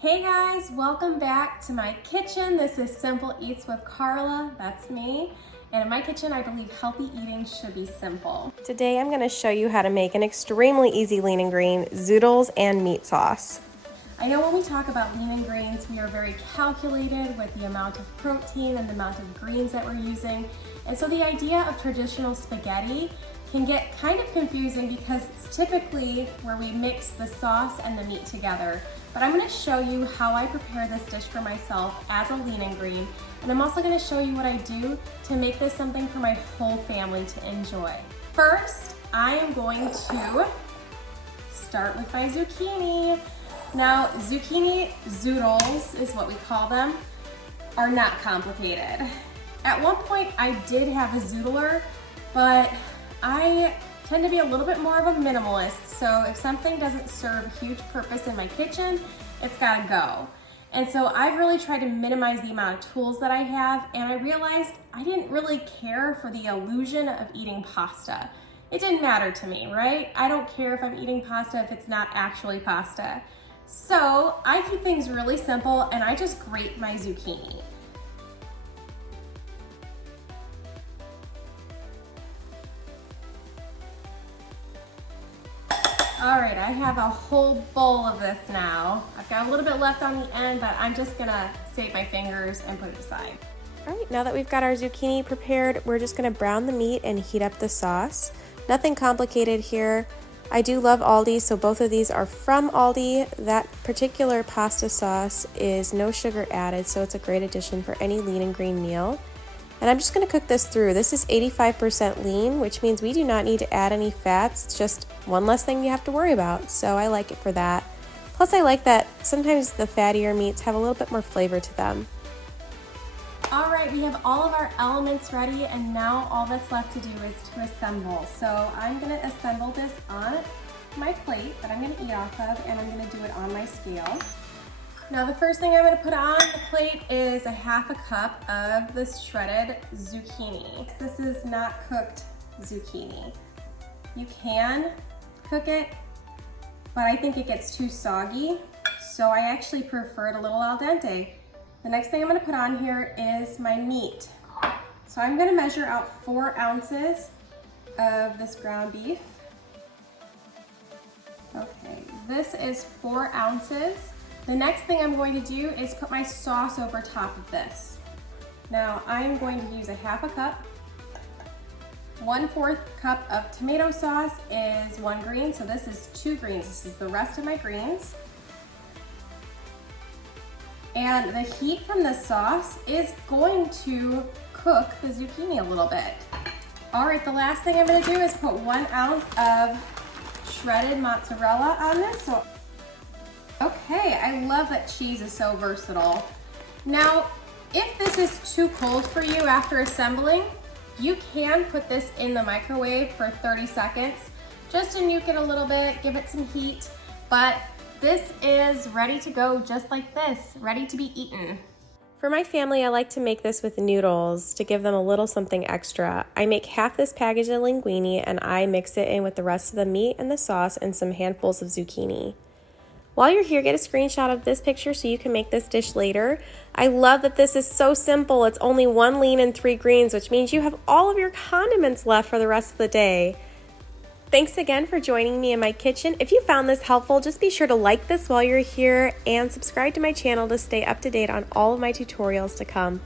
Hey guys, welcome back to my kitchen. This is Simple Eats with Carla, that's me. And in my kitchen, I believe healthy eating should be simple. Today I'm gonna show you how to make an extremely easy lean and green Zoodles and meat sauce. I know when we talk about lean and greens, we are very calculated with the amount of protein and the amount of greens that we're using. And so the idea of traditional spaghetti can get kind of confusing because it's typically where we mix the sauce and the meat together. But I'm gonna show you how I prepare this dish for myself as a lean and green. And I'm also gonna show you what I do to make this something for my whole family to enjoy. First, I am going to start with my zucchini. Now, zucchini zoodles is what we call them, are not complicated. At one point, I did have a zoodler, but I tend to be a little bit more of a minimalist, so if something doesn't serve a huge purpose in my kitchen, it's gotta go. And so I've really tried to minimize the amount of tools that I have, and I realized I didn't really care for the illusion of eating pasta. It didn't matter to me, right? I don't care if I'm eating pasta if it's not actually pasta. So I keep things really simple, and I just grate my zucchini. All right, I have a whole bowl of this now. I've got a little bit left on the end, but I'm just gonna save my fingers and put it aside. All right, now that we've got our zucchini prepared, we're just gonna brown the meat and heat up the sauce. Nothing complicated here. I do love Aldi, so both of these are from Aldi. That particular pasta sauce is no sugar added, so it's a great addition for any lean and green meal. And I'm just gonna cook this through. This is 85% lean, which means we do not need to add any fats. It's just one less thing you have to worry about, so I like it for that. Plus I like that sometimes the fattier meats have a little bit more flavor to them. All right, we have all of our elements ready, and now all that's left to do is to assemble. So I'm gonna assemble this on my plate that I'm gonna eat off of, and I'm gonna do it on my scale. Now the first thing I'm gonna put on the plate is a half a cup of this shredded zucchini. This is not cooked zucchini. You can cook it, but I think it gets too soggy, so I actually prefer it a little al dente. The next thing I'm gonna put on here is my meat. So I'm gonna measure out 4 ounces of this ground beef. Okay, this is 4 ounces. The next thing I'm going to do is put my sauce over top of this. Now I'm going to use a half a cup. 1/4 cup of tomato sauce is 1 green, so this is 2 greens. This is the rest of my greens. And the heat from the sauce is going to cook the zucchini a little bit. All right, the last thing I'm gonna do is put 1 ounce of shredded mozzarella on this. Okay, I love that cheese is so versatile. Now, if this is too cold for you after assembling, you can put this in the microwave for 30 seconds, just to nuke it a little bit, give it some heat, but this is ready to go just like this, ready to be eaten. For my family, I like to make this with noodles to give them a little something extra. I make half this package of linguine and I mix it in with the rest of the meat and the sauce and some handfuls of zucchini. While you're here, get a screenshot of this picture so you can make this dish later. I love that this is so simple. It's only 1 lean and 3 greens, which means you have all of your condiments left for the rest of the day. Thanks again for joining me in my kitchen. If you found this helpful, just be sure to like this while you're here and subscribe to my channel to stay up to date on all of my tutorials to come.